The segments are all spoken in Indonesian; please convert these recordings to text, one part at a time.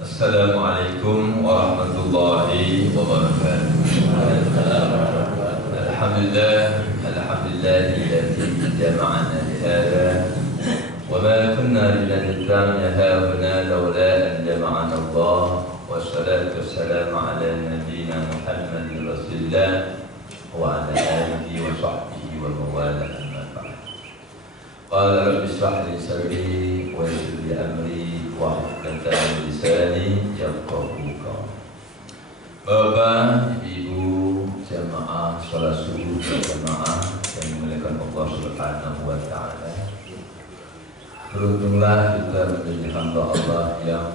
Assalamualaikum warahmatullahi wabarakatuh. Alhamdulillah alladzi jama'ana lihada wa ma kunna linahtadiya hauna laula an jama'ana Allah wassalatu wassalamu ala nabiyyina Muhammadin rasulillah wa ala alihi wa sahbihi wa mawala amma ba'd. Qala rabbi ishrah li sadri wa yassir li amri wahlul lisani yafqahu qawli. Bapak, Ibu, jamaah salat subuh berjamaah yang dimuliakan Allah Subhanahu wa taala. Beruntunglah kita menjadi hamba Allah yang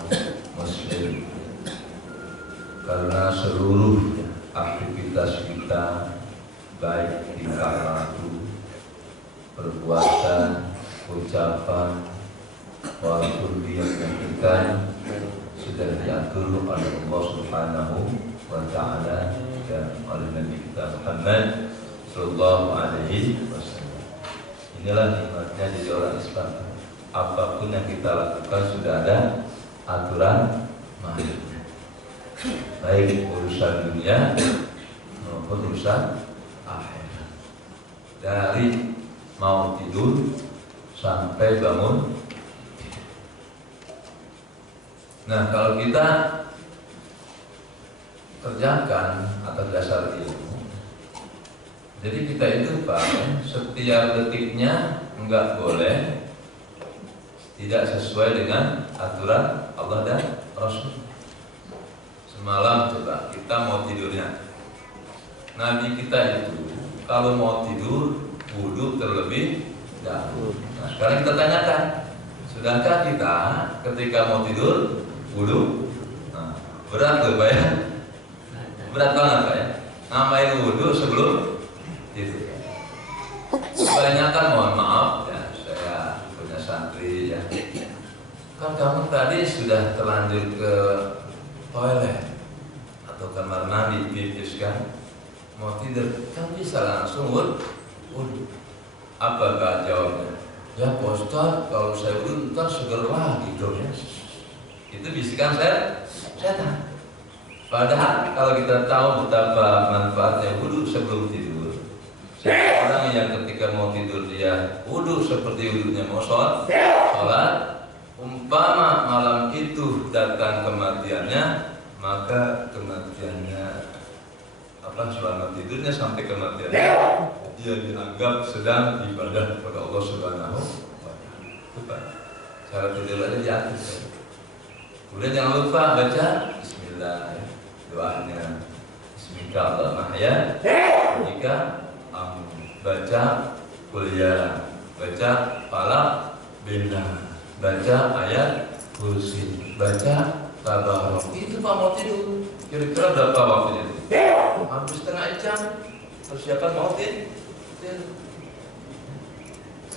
muslim, karena seluruh aktivitas kita baik tingkah laku, perbuatan, ucapan walaupun dia menyampaikan sudah diatur oleh Allah Subhanahu wa taala dan oleh Nabi kita Muhammad sallallahu alaihi wasallam. Inilah nikmatnya jadi orang Islam. Apapun yang kita lakukan sudah ada aturan mainnya. Baik urusan dunia maupun urusan akhirat. Dari mau tidur sampai bangun. Nah, kalau kita kerjakan atas dasar ilmu, jadi kita itu Pak, setiap detiknya enggak boleh tidak sesuai dengan aturan Allah dan Rasul. Semalam coba kita mau tidurnya, Nabi kita itu kalau mau tidur wudu terlebih dahulu. Nah, sekarang kita tanyakan, sudahkah kita ketika mau tidur wudu? Nah, berat tuh Pak ya? Berat banget Pak ya? Ngapain wudu sebelum tidur? Kebanyakan mohon maaf ya, saya punya santri ya, kan kamu tadi sudah terlanjur ke toilet atau kamar mandi pipis kan, mau tidur kan bisa langsung wudu. Apakah jawabnya? Ya Pak Ustaz, kalau saya wudu ntar seger lagi tuh ya. Itu bisikan setan. Padahal kalau kita tahu betapa manfaatnya wudu sebelum tidur, orang yang ketika mau tidur dia wudu seperti wudunya mau sholat, umpama malam itu datang kematiannya, maka kematiannya selama tidurnya sampai kematiannya dia dianggap sedang ibadah kepada Allah Subhanahu wa taala. Cara tidur aja diatur. Kemudian jangan lupa baca Bismillah, doanya Bismika Allah Mahya, jika baca kuliah, baca Falaq Bina, baca ayat kursi, baca Tabarok. Itu Pak mau tidur. Kira-kira berapa waktunya? Hampir setengah jam persiapan mau tidur.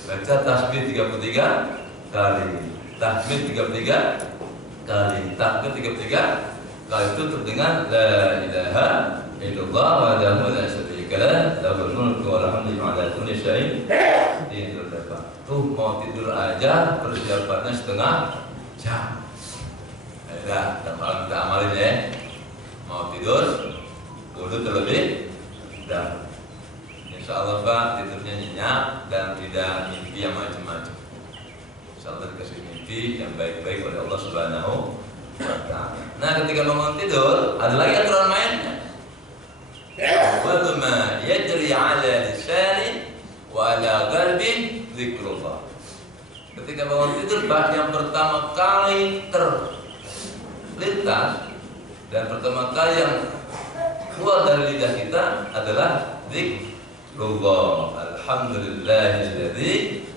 Baca tasbih 33 kali, tahmid 33 kali, takbir 33 kali, tutup dengan la ilaha illallah wa la syarika lah lahul mulku wa lahul hamdu ala kulli syai'in qadir. Tuh mau tidur aja persiapannya setengah jam. Ya, malam kita amalin ya. Mau tidur wudu terlebih dahulu. Insyaallah Pak tidurnya nyenyak dan tidak mimpi yang macam-macam. Insyaallah dikasih mimpi yang baik-baik oleh Allah Subhanahu wa taala. Nah, ketika bangun tidur ada lagi aturan mainnya. Wa ma yajri 'ala lisani wa 'ala qalbi dzikrullah. Ketika bangun tidur Pak, yang pertama kali terlintas dan pertama kali yang keluar dari lidah kita adalah dzikrullah. Alhamdulillahilladzi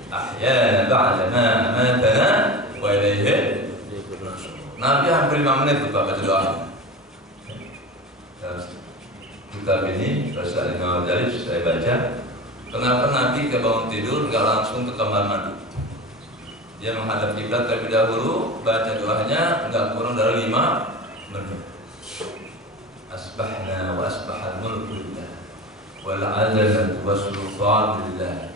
ahyana ba'da ma amatana wa ilaihi nusyur. Nabi hampir 5 menit Pak baca doa. Kitab ini Rasul Imam Ghazali saya baca. Kenapa Nabi kebangun tidur enggak langsung ke kamar mandi? Dia menghadap kiblat terlebih dahulu, baca doanya enggak kurang dari 5 menit. Asbahna wa asbahal mulku lillah wal 'azamatu was-sultanu lillah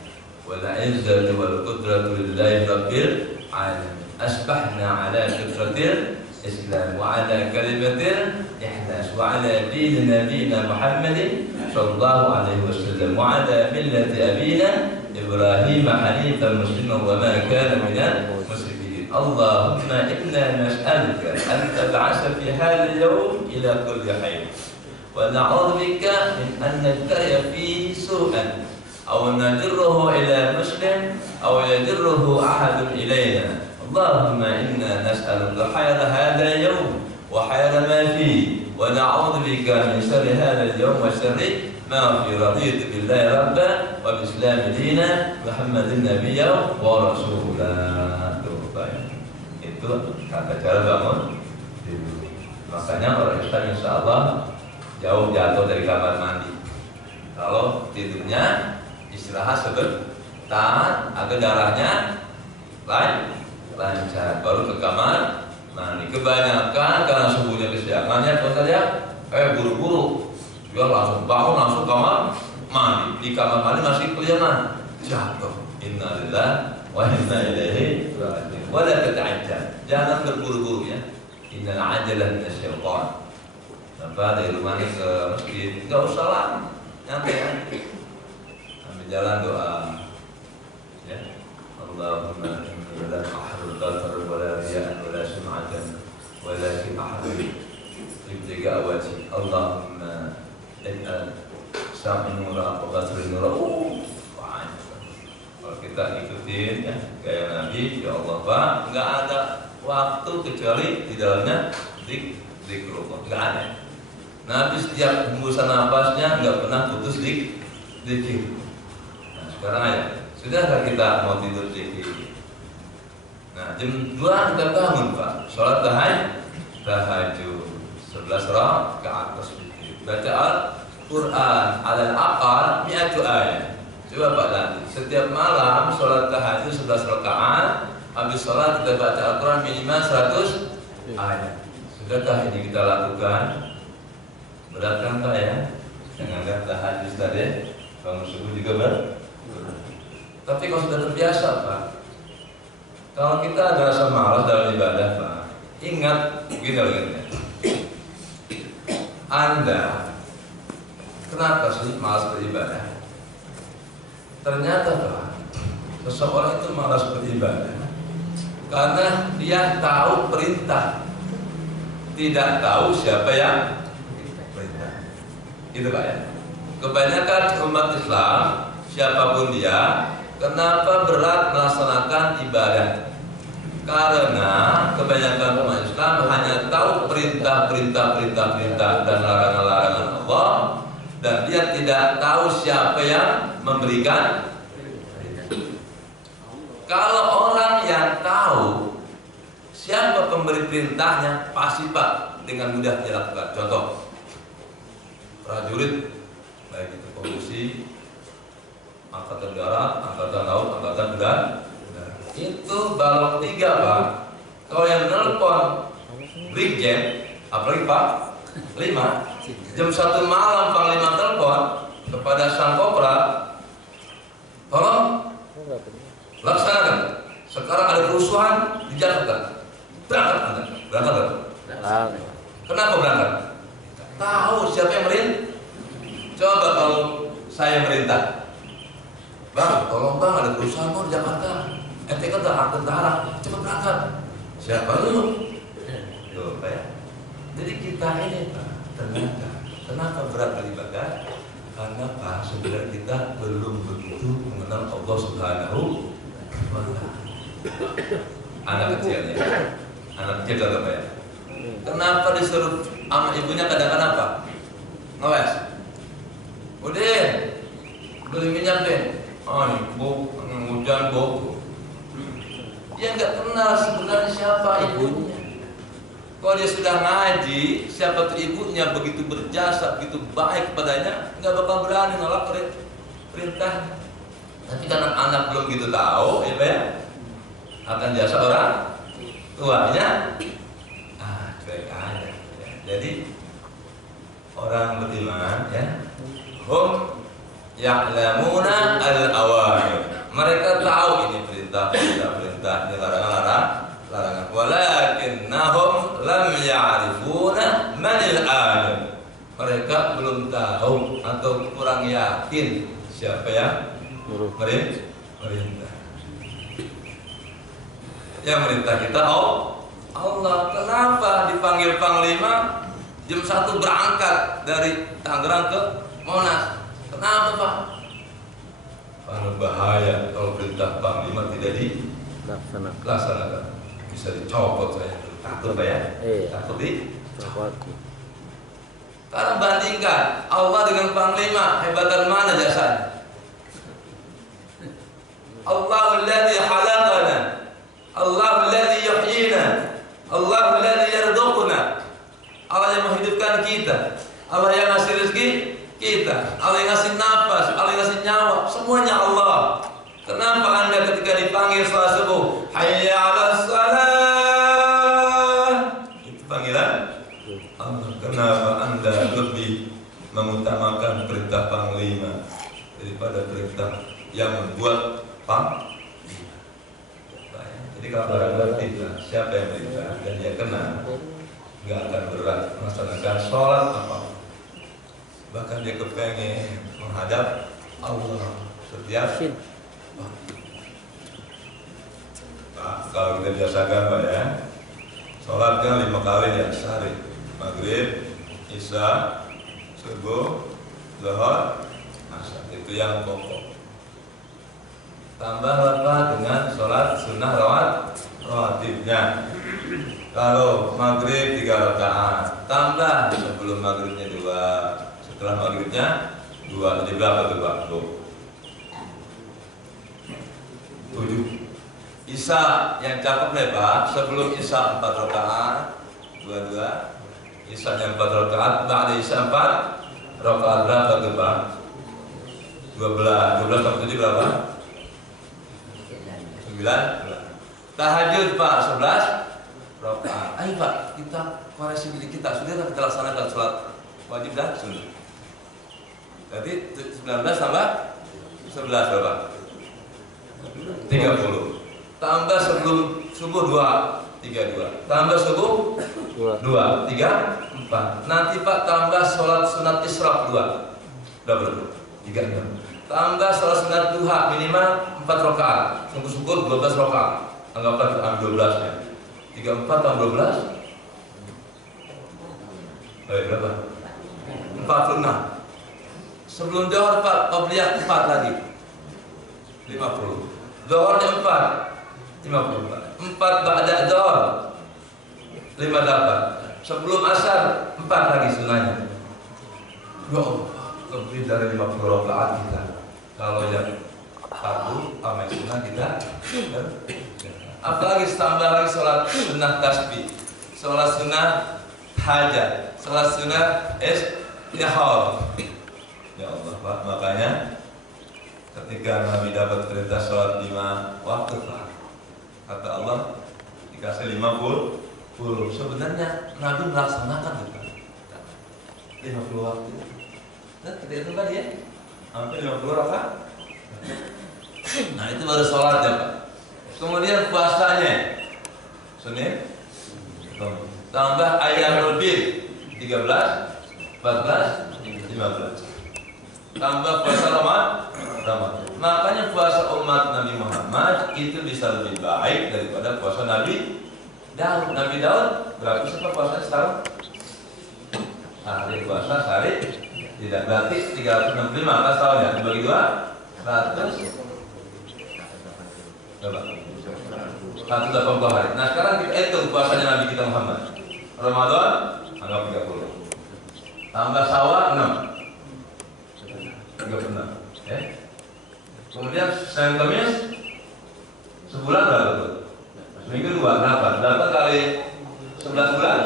wal 'izzatu wal qudratu lillahi rabbil alamin. Asbahna ala fitratil Islam wa ala kalimatil ikhlas wa ala din nabiyina Muhammadin sallallahu alaihi wasallam wa ala millati abina Ibrahim hanifan musliman wa ma kana minal musyrikin. Allahumma inna nas'aluka an tab'atha fi hadha al-yawm ila kulli khair wa na'udzu bika min an nabtaliya fihi su'an aw najruhu ila muslim aw yajruhu ahadun ilayna. Allahumma inna nas'aluka khayra hadha al-yawm wa khayra ma fihi wa na'udzu bika min sharri hadha al-yawm wa sharri ma fi. Raditu billahi rabban wa bi islami dina Muhammadin nabiyya wa rasulah. Itu kata cara bangun tidur. Makanya orang Islam insyaallah jauh jatuh dari kamar mandi. Kalau tidurnya istirahat sebentar agar darahnya lancar, baru ke kamar mandi. Kebanyakan karena subuhnya kesiangannya, contohnya buru-buru, dia langsung bangun langsung kamar mandi. Di kamar mandi masih kelihatan jatuh. Innalillahi wa inna ilaihi raji'un. Wala tata'ajjal, jangan berburu-buru ya. Innal ajalah minasyaitan. Apa dari rumahnya ke masjid, enggak usah lama, nyantai. Ambil jalan doa. Ya. Allahumma inni la ahdul qadar wa la riya'an wa la sum'atan walakin ahdul ibtiga wajhi. Allahumma ij'al sam'in nura wa qadrin nura. Kalau kita ikutin ya gaya Nabi, ya Allah Pak, enggak ada waktu kecuali di dalamnya zikrullah, enggak ada. Nabi setiap hembusan nafasnya enggak pernah putus zikir. Nah, sekarang aja, sudahkah kita mau tidur zikir? Nah, jam 2 kita bangun Pak, sholat tahajud 11 rakaat tasbih, baca Al-Quran alal aqal 100 ayat. Coba Pak nanti, setiap malam sholat tahajud 11 rakaat, habis sholat kita baca Al-Quran minimal 100 ayat. Sudahkah ini kita lakukan? Berat kan Pak ya? Jangan tahajud tadi, bangun subuh juga berat. Tapi kalau sudah terbiasa Pak, kalau kita ada rasa malas dalam ibadah Pak, ingat begini loh ingatnya. Anda kenapa sih malas beribadah? Ternyata Pak, seseorang itu malas beribadah karena dia tahu perintah, tidak tahu siapa yang perintah. Itu Pak ya. Kebanyakan umat Islam, siapapun dia, kenapa berat melaksanakan ibadah? Karena kebanyakan umat Islam hanya tahu perintah dan larangan-larangan Allah, dan dia tidak tahu siapa yang memberikan. Kalau orang yang tahu siapa pemberi perintahnya, pasti Pak dengan mudah dilakukan. Contoh, prajurit, baik itu polisi, angkatan darat, angkatan laut, angkatan udara, itu balok 3 Pak. Kalau yang nelpon brigjen, apalagi Pak 5, jam 1 malam Panglima telepon kepada sang kopral, tolong laksanakan. Sekarang ada kerusuhan di Jakarta. Berangkat Anda. Berangkat. Kenapa berangkat? Tahu siapa yang merintah. Coba kalau saya merintah, Bang, tolong Bang, ada kerusuhan di Jakarta. Ente kan tentara, cepat berangkat. Siapa lu? Tuh, Pak ya. Jadi kita ini Pak, ternyata kenapa berat beribadah? Karena Pak, sebenarnya kita belum begitu mengenal Allah Subhanahu wa Ta'ala. Anak kecilnya, anak kecil kata Pak ya. Kenapa disuruh sama ibunya kadang-kadang apa? Ngawes. Udah, beli minyak deh. Hujan bau. Dia nggak kenal sebenarnya siapa ibunya. Kalau dia sudah ngaji, siapa tuh ibunya begitu berjasa, begitu baik kepadanya, nggak bakal berani nolak perintah. Tapi karena anak belum gitu tahu, ya Pak ya, akan jasa orang tuanya, cuek aja. Jadi orang beriman ya, hum ya'lamuna al-awamir. Mereka tahu ini perintah, ini larangan. Walakinnahum lam lam ya'rifuna manil alim. Mereka belum tahu atau kurang yakin siapa yang merintah. Yang merintah kita Allah. Kenapa dipanggil panglima jam 1 berangkat dari Tangerang ke Monas? Kenapa Pak? Karena bahaya kalau perintah panglima tidak dilaksanakan. Bisa dicopot saya. Takut Pak ya? Takut dicopot. Karena bandingkan Allah dengan panglima, hebatan mana jasanya? Allahul ladzi khalaqana, Allahul ladzi yuhyina, Allahul ladzi yarzuquna. Allah yang menghidupkan kita, Allah yang ngasih rezeki kita, Allah yang ngasih nafas, Allah yang ngasih nyawa, semuanya Allah. Kenapa Anda ketika dipanggil salat subuh, hayya 'alas shalah, itu panggilan Allah? Kenapa Anda lebih mengutamakan perintah panglima daripada perintah yang membuat panglima? Jadi kalau barang tidak siapa yang perintah dan dia kena, nggak akan berat melaksanakan sholat apa. Bahkan dia kepengen menghadap Allah setiap Pak, kalau kita biasakan Pak ya, sholat kan 5 kali ya sehari. Maghrib, Isya, Subuh, Zuhur, Asar. Itu yang pokok. Tambah apa dengan sholat sunnah rawatibnya. Kalau maghrib 3 rakaat, tambah sebelum maghribnya 2, setelah maghribnya 2. Jadi berapa tuh Pak? 7. Isya yang cakep nih Pak, sebelum Isya 4 rakaat, 2. Isya 4 rakaat, ba'da Isya 4 rakaat berapa tuh Pak? 12 tambah 7 berapa? 9. Tahajud Pak 11 rakaat. Ayo Pak, kita koreksi diri kita. Sudah kita laksanakan sholat wajib dan sunnah. Jadi 19 tambah 11 berapa? 30. Tambah sebelum subuh 32. Tambah subuh 2, 3, 4. Nanti Pak tambah sholat sunat isyraq 2. Berapa? 36. Tambah sholat sunat duha minimal 4 rakaat. Syukur 12 rakaat. Anggaplah 12 nya. 34 tambah 12. Berapa? 46. Sebelum Zuhur Pak, qabliyah 4 lagi. 50. Zuhurnya 4. 54. 4 ba'da Zuhur 58. Sebelum asar 4 lagi sunnahnya. Ya Allah, lebih dari 50 rakaat kita. Kalau yang fardu sama sunnah kita. Apalagi tambah lagi sholat sunnah tasbih, sholat sunnah hajat, sholat sunnah istihar. Ya Allah Pak, makanya ketika Nabi dapat perintah sholat 5 waktu Pak, kata Allah dikasih 50. Sebenarnya Nabi melaksanakan itu 50 waktu. Nah, kita itu tadi ya, hampir 50 rakaat. Nah itu baru sholatnya Pak. Kemudian puasanya Senin, tambah Ayyamul Bid 13, 14, 15. Tambah puasa Ramadan. Makanya puasa umat Nabi Muhammad itu bisa lebih baik daripada puasa Nabi Daud. Nabi Daud berapa sih puasanya setahun? Hari puasa sehari tidak, berarti 365 kan tahun ya, dibagi 2 100 berapa? 180 hari. Nah sekarang kita hitung puasanya Nabi kita Muhammad. Ramadan anggap 30. Tambah Syawal 6. 36. Kemudian Senin Kamis sebulan berapa tuh? Seminggu 2, 8. 8 kali 11 bulan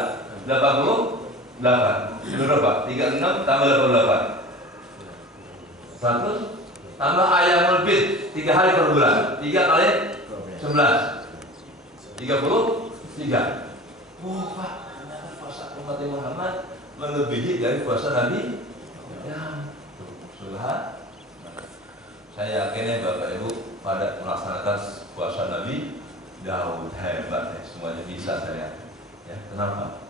88. Itu berapa? 36 tambah 88. 100 tambah Ayyamul Bid 3 hari per bulan. 3 kali 11. 33. Wah Pak, ternyata puasa umat Muhammad melebihi dari puasa Nabi. Ya, sudah. Saya yakin ya Bapak Ibu pada melaksanakan puasa Nabi Daud, hebat ya, semuanya bisa saya. Ya, kenapa?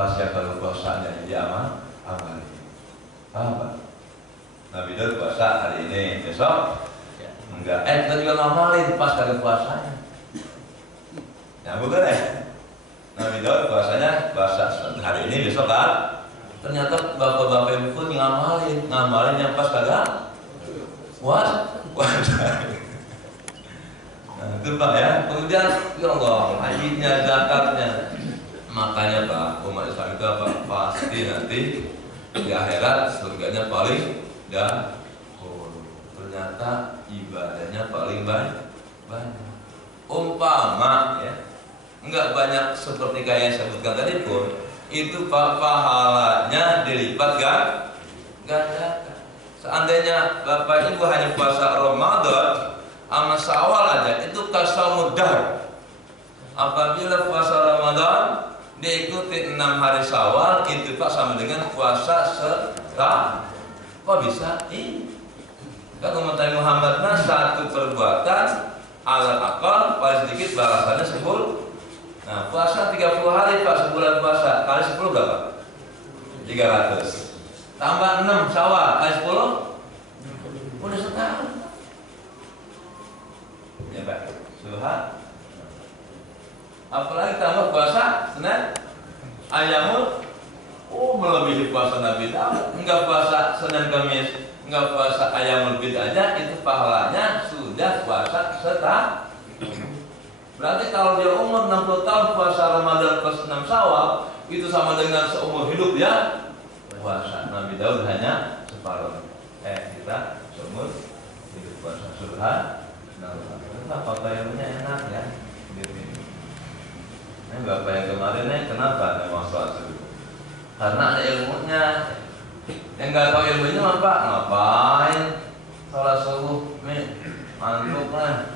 Pasca kalau puasanya jadi amal apa? Nabi Daud puasa hari ini, besok enggak. Kita juga ngamalin pas kali puasanya. Nyambung kan ya? Nabi Daud puasanya puasa hari ini, besok kan? Ternyata bapak-bapak ibu pun ngamalin yang pas kagak puasa. Nah, itu Pak ya. Kemudian ya Allah, hajinya, zakatnya. Makanya Pak, umat Islam itu apa? Pasti nanti di akhirat surganya paling dahulu. Ternyata ibadahnya paling banyak. Umpama ya, enggak banyak seperti kayak yang saya sebutkan tadi pun, itu pahalanya dilipat gandakan. Seandainya Bapak Ibu hanya puasa Ramadan sama Syawal aja, itu kasal mudah. Apabila puasa Ramadan diikuti 6 hari Syawal, itu Pak sama dengan puasa setahun. Kok bisa? Kan umat Nabi Muhammad satu perbuatan alat akal paling sedikit balasannya 10. Nah, puasa 30 hari Pak, sebulan puasa kali 10 berapa? 300. Tambah 6 Syawal kali 10 udah setahun. Ya Pak, subhan. Apalagi tambah puasa Senin Ayamul, melebihi puasa Nabi Daud. Enggak puasa Senin Kamis, enggak puasa Ayamul Bid aja, itu pahalanya sudah puasa setahun. Berarti kalau dia umur 60 tahun puasa Ramadan plus 6 Syawal, itu sama dengan seumur hidup ya puasa. Nabi Daud hanya separuh. Kita seumur hidup puasa. Subhan. Nah, Bapak ilmunya enak ya. Ini Bapak yang kemarin kenapa memang sholat subuh? Karena ada ilmunya. Yang nggak tahu ilmunya apa? Ngapain sholat subuh? Mantuk lah.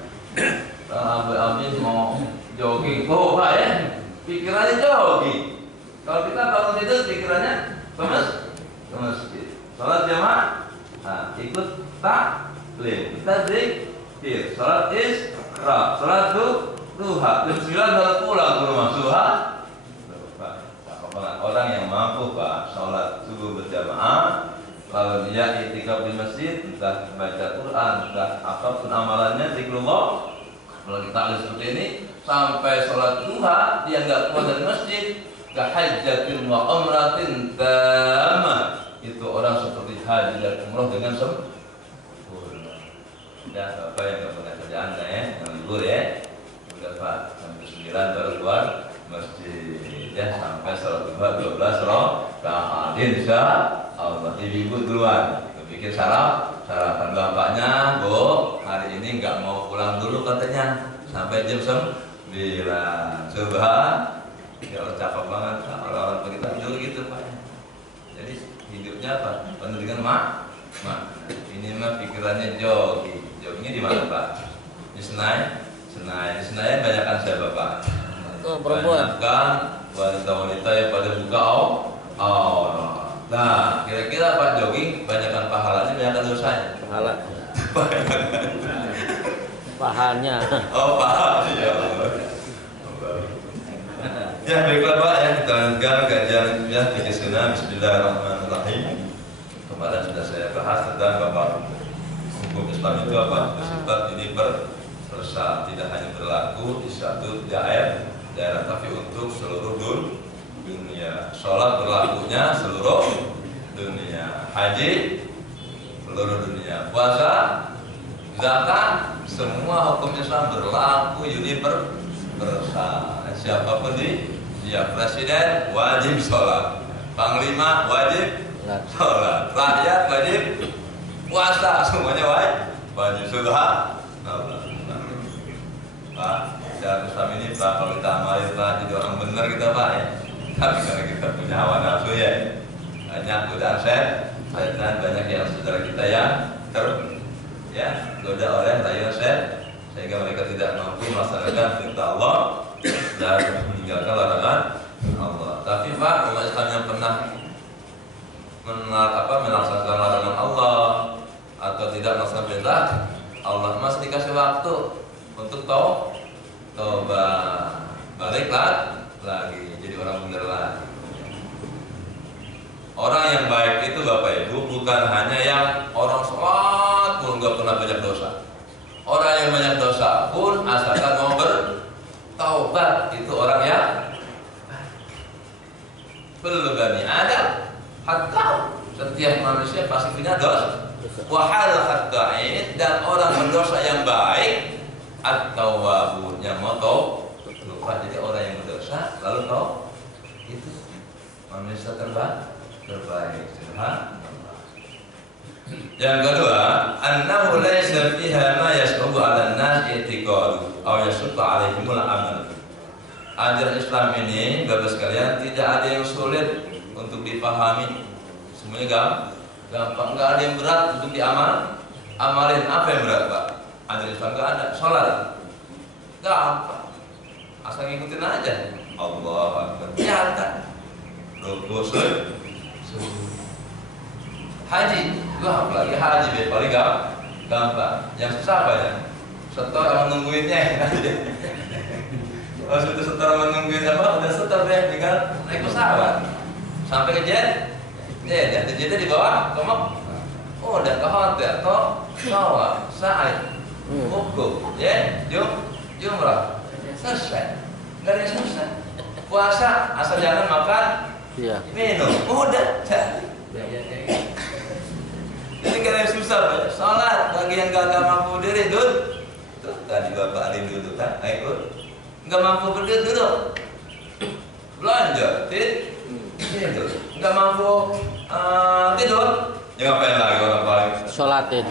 Abis mau jogging, Pak ya, pikirannya jogging. Kalau kita bangun tidur pikirannya ke masjid, sholat jamaah, ikut taklim, kita zikir, sholat isra, sholat duha, jam 9 baru pulang ke rumah suha. Orang yang mampu Pak sholat subuh berjamaah, lalu dia itikaf di masjid, entah baca Quran, entah apapun amalannya, zikrullah. Kalau kita ahli seperti ini sampai sholat duha dia nggak keluar dari masjid, kahajjatin wa umratin tamah, itu orang seperti haji dan umrah dengan sempurna. Ya Bapak yang nggak punya kerjaan yang libur ya, udah Pak sampai 9 baru keluar masjid ya, sampai sholat duha 12 rakaat insya Allah. Ibu duluan bikin sarapan, bapaknya Bu hari ini nggak mau pulang dulu katanya sampai jam 9. Subhan, kalau cakep banget orang-orang begitu dulu gitu Pak. Jadi hidupnya apa? Penuh dengan ini mah pikirannya joggingnya di mana Pak? Di Senayan banyakkan siapa Pak? Banyakkan wanita-wanita yang pada buka aurat. Nah, kira-kira Pak jogging banyakkan pahalanya, banyakkan dosanya? Pahalnya. Pahalnya ya. Ya baiklah Pak ya, kita lanjutkan kajian ya fikih sunnah. Bismillahirrahmanirrahim. Kemarin sudah saya bahas tentang Bapak hukum Islam itu apa? Bersifat universal, tidak hanya berlaku di satu daerah, tapi untuk seluruh dunia. Sholat berlakunya seluruh dunia, haji seluruh dunia, puasa, zakat, semua hukum Islam berlaku universal. Siapapun dia presiden wajib sholat, panglima wajib sholat, rakyat wajib puasa, semuanya wajib. Subhan. Pak, dalam Islam ini Pak, kalau kita amalin Pak, jadi orang benar kita Pak ya. Tapi karena kita punya hawa nafsu ya, banyak godaan setan, banyak yang saudara kita yang goda oleh rayuan setan, sehingga mereka tidak mampu melaksanakan perintah Allah dan meninggalkan larangan Allah. Tapi Pak, umat Islam yang pernah melaksanakan larangan Allah atau tidak melaksanakan perintah Allah masih dikasih waktu untuk tobat, baliklah lagi jadi orang benar lagi. bukan hanya yang orang sholat pun nggak pernah banyak dosa. Orang yang banyak dosa pun asalkan mau bertaubat itu orang yang belum bani Adam. Hatta setiap manusia pasti punya dosa. Wahal khata'in, dan orang berdosa yang baik at-tawwabun, yang mau taubat. Jadi orang yang berdosa lalu itu manusia terbaik. Yang kedua, annahu laysa fiha ma yas'ubu 'ala an-nas i'tiqadu aw yashuqqa 'alaihimul amal. Ajaran Islam ini, Bapak sekalian, tidak ada yang sulit untuk dipahami. Semuanya gampang, enggak ada yang berat untuk amalin. Apa yang berat, Pak? Ajaran Islam enggak ada. Salat gampang. Asal ngikutin aja. Allahu Akbar. Nyata. Rukuk, sujud. Haji, apalagi haji paling gampang. Yang susah apa ya? Setor sama nungguinnya. Kalau sudah setor sama nungguin apa? Udah setor deh, tinggal naik pesawat sampai ke jet. Jetnya di bawah, kamu udah ke hotel, pesawat, sa'i, wukuf, jumrah, selesai. Nggak ada yang susah. Puasa asal jangan makan, minum, udah jadi. Jadi kalau yang susah, sholat bagi yang gak mampu berdiri tuh tadi Bapak Ali duduk kan, ikut nggak mampu berdiri duduk, belanja tidur, nggak mampu tidur, ya ngapain lagi orang paling Sholatin.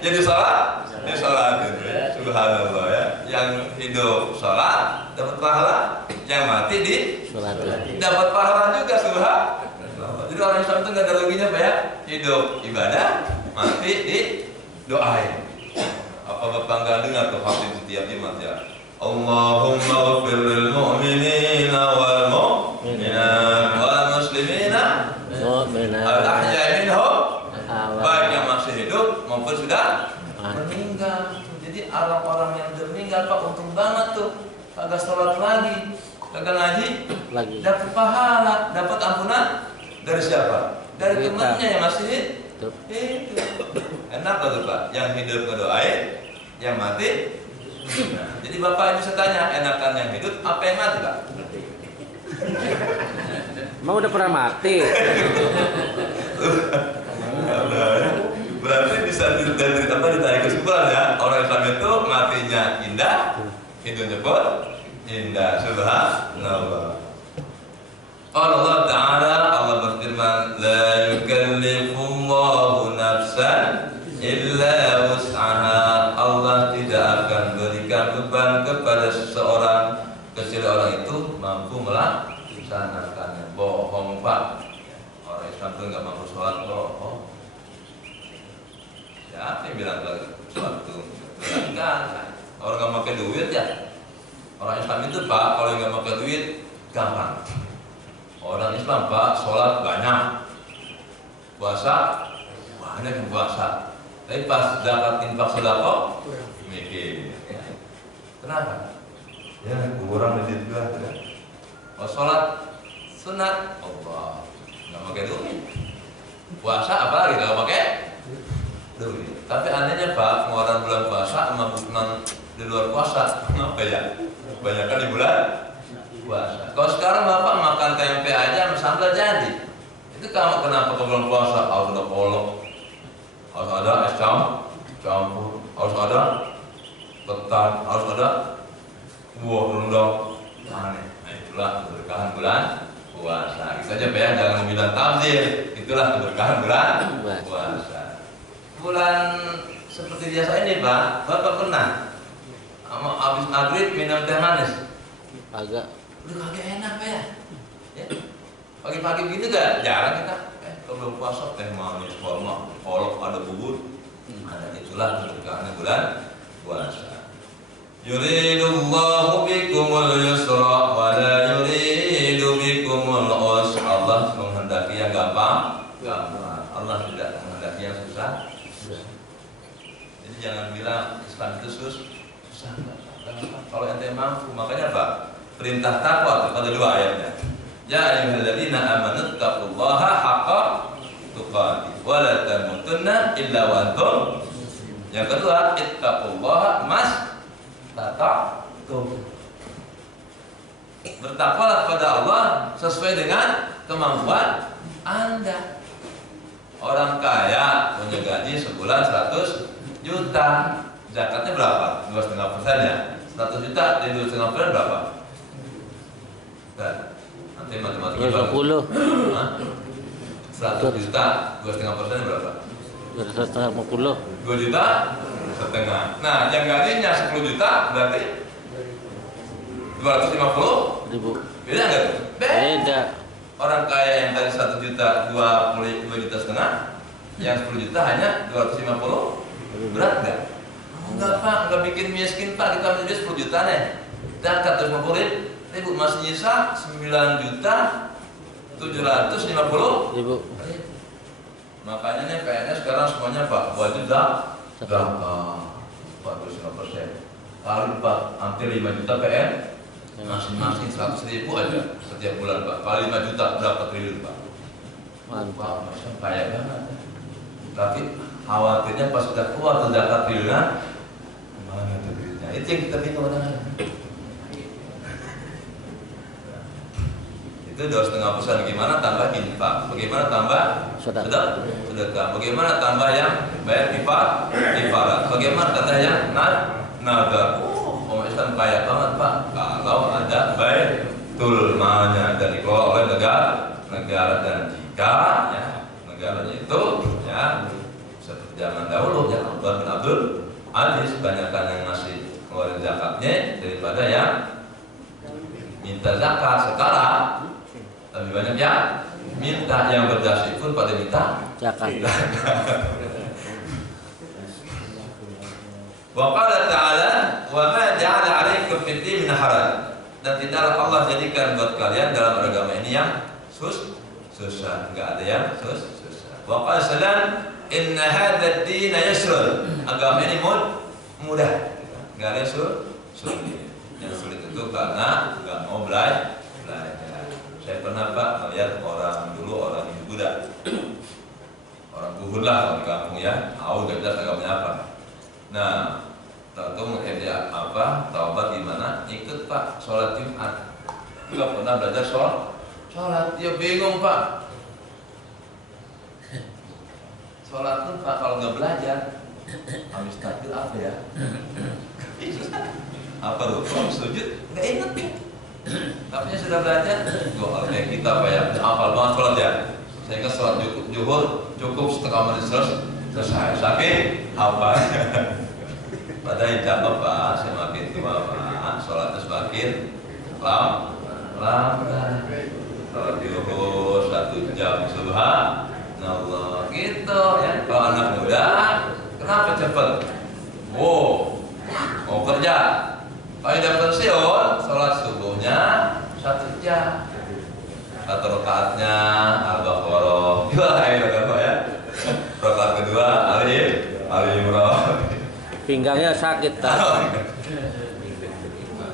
jadi sholatin, subhanallah ya. Yang hidup sholat dapat pahala, yang mati di Sholatin. dapat pahala juga, subhanallah. Jadi orang Islam itu nggak ada ruginya, Pak ya. Hidup ibadah, mati di doain. Apa Bapak nggak dengar tuh khatib setiap Jumat ya? Allahumma ghfir lil mu'minina wal mu'minat wal muslimina al ahya'i minhum, baik yang masih hidup maupun sudah meninggal. Jadi orang-orang yang sudah meninggal, Pak, untung banget tuh. Kagak sholat lagi, kagak ngaji lagi, dapat pahala, dapat ampunan. Dari siapa? Dari temannya yang masih hidup. Enak tuh, Pak. Yang hidup ngedoain, yang mati. Nah, jadi Bapak bisa tanya, enakan yang hidup apa yang mati, Pak? Mau udah pernah mati? Berarti bisa ditarik kesimpulan ya. Orang Islam itu matinya indah, hidupnya pun indah. Subhanallah. Allah Ta'ala, Allah berfirman, la yukallifullahu nafsan illa wus'aha. Allah tidak akan berikan beban kepada seseorang kecuali orang itu mampu melaksanakannya. Bohong, Pak. Orang Islam itu nggak mampu sholat, bohong. Siapa yang bilang sholat itu enggak? Orang nggak pakai duit ya. Orang Islam itu, Pak, kalau nggak pakai duit gampang. Orang Islam, Pak, sholat banyak, puasa banyak yang puasa, tapi pas zakat infak sedekah mikir, kenapa? Ya kurang duit juga. Oh, sholat sunat, Allah nggak pakai duit. Puasa apalagi nggak pakai duit. Tapi anehnya, Pak, pengeluaran bulan puasa sama bulan di luar puasa apa ya? Kebanyakan di bulan puasa. Kalau sekarang Bapak makan tempe aja sama sambal jadi. Itu kamu kenapa ke bulan puasa? Harus ada kolak, harus ada es campur, harus ada ketan, harus ada buah rendang. Nah, itulah keberkahan bulan puasa. Itu aja, Pak ya, jangan bilang tamzir. Itulah keberkahan bulan puasa. Bulan seperti biasa ini, Pak, Bapak pernah habis maghrib minum teh manis? Agak. Udah kagak enak, Pak ya. Pagi-pagi gitu gak? Jarang kita. Kalau belum puasa teh manis, kolak, ada bubur. Ada, itulah keberkahan bulan puasa. Yuridullahu bikumul yusra wa la yuridu bikumul usra. Allah menghendaki yang gampang. Allah tidak menghendaki yang susah. Jadi jangan bilang Islam itu susah. Kalau ente mampu, makanya Pak, perintah takwa pada dua ayatnya. Ya ayyuhalladzina amanu taqullaha haqqa tuqatih wa tamutunna illa wa antum. Yang kedua, ittaqullaha mastata'tum. Bertakwalah kepada Allah sesuai dengan kemampuan Anda. Orang kaya punya gaji sebulan 100 juta. Zakatnya berapa? 2,5% ya. 100 juta dari 2,5% berapa? Dan nanti matematika 20. 100 juta 2,5% berapa? 250. 2 juta setengah. Nah, yang gajinya 10 juta berarti 250 Ribu. beda nggak tuh? Beda. Orang kaya yang tadi 1 juta 2 juta setengah, yang 10 juta hanya 250, berat nggak? Enggak Pak, nggak bikin miskin Pak, kita menjadi 10 juta nih. Zakat 250 ribu, masih nyisa 9 juta 750 Ribu. Makanya nih kayaknya sekarang semuanya Pak wajib zakat 45%. Kali Pak hampir 5 juta PN, masing-masing 100 ribu aja setiap bulan Pak. Kali 5 juta berapa triliun Pak? Mantap. Masa kaya banget. Tapi khawatirnya pas sudah keluar tuh zakat triliunan, mana tuh duitnya? Itu yang kita bingung kadang-kadang. Itu 2,5%. Bagaimana tambah infak? Bagaimana tambah sedekah? Bagaimana tambah yang bayar kifarat? Bagaimana tambah yang nadar? Umat Islam kaya banget Pak. Kalau ada baitul malnya dan dikelola oleh negara dan jika ya negaranya itu ya seperti zaman dahulu ya Umar bin Abdul Aziz, banyakkan yang ngasih ngeluarin zakatnya daripada yang minta zakat. Sekarang lebih banyak yang minta, yang berdasar pun pada minta Zakat. Wa qala ta'ala wa ma ja'ala 'alaikum fid din min haraj. Dan tidaklah Allah jadikan buat kalian dalam agama ini yang susah, enggak ada yang susah. Wa qala salam inna hadzal din yusrun. Agama ini mudah. Enggak ada yang sulit. Yang sulit itu karena enggak mau belajar. Saya pernah Pak melihat orang Buddha, orang Buhur lah di kampung ya, tahu gak jelas agamanya apa. Nah, tahu menghidap apa, taubat gimana, ikut Pak sholat Jumat, nggak pernah belajar sholat, dia bingung Pak. Sholat pun Pak kalau nggak belajar, habis takbir apa ya? Apa tuh? Sujud nggak inget nih. Tapi sudah belajar, doa kayak kita Pak ya, hafal banget sholat ya. Sehingga sholat zuhur cukup setengah menit selesai. Sakit apa? Padahal tidak apa, semakin tua Pak, sholatnya semakin lambat. Sholat zuhur 1 jam subhanallah gitu ya. Kalau anak muda, kenapa cepet? Mau kerja. Kalau udah pensiun, sholat subuhnya 1 jam. 1 rakaatnya Al-Baqarah. Ya. Rakaat kedua Ali Imran. Pinggangnya sakit tak?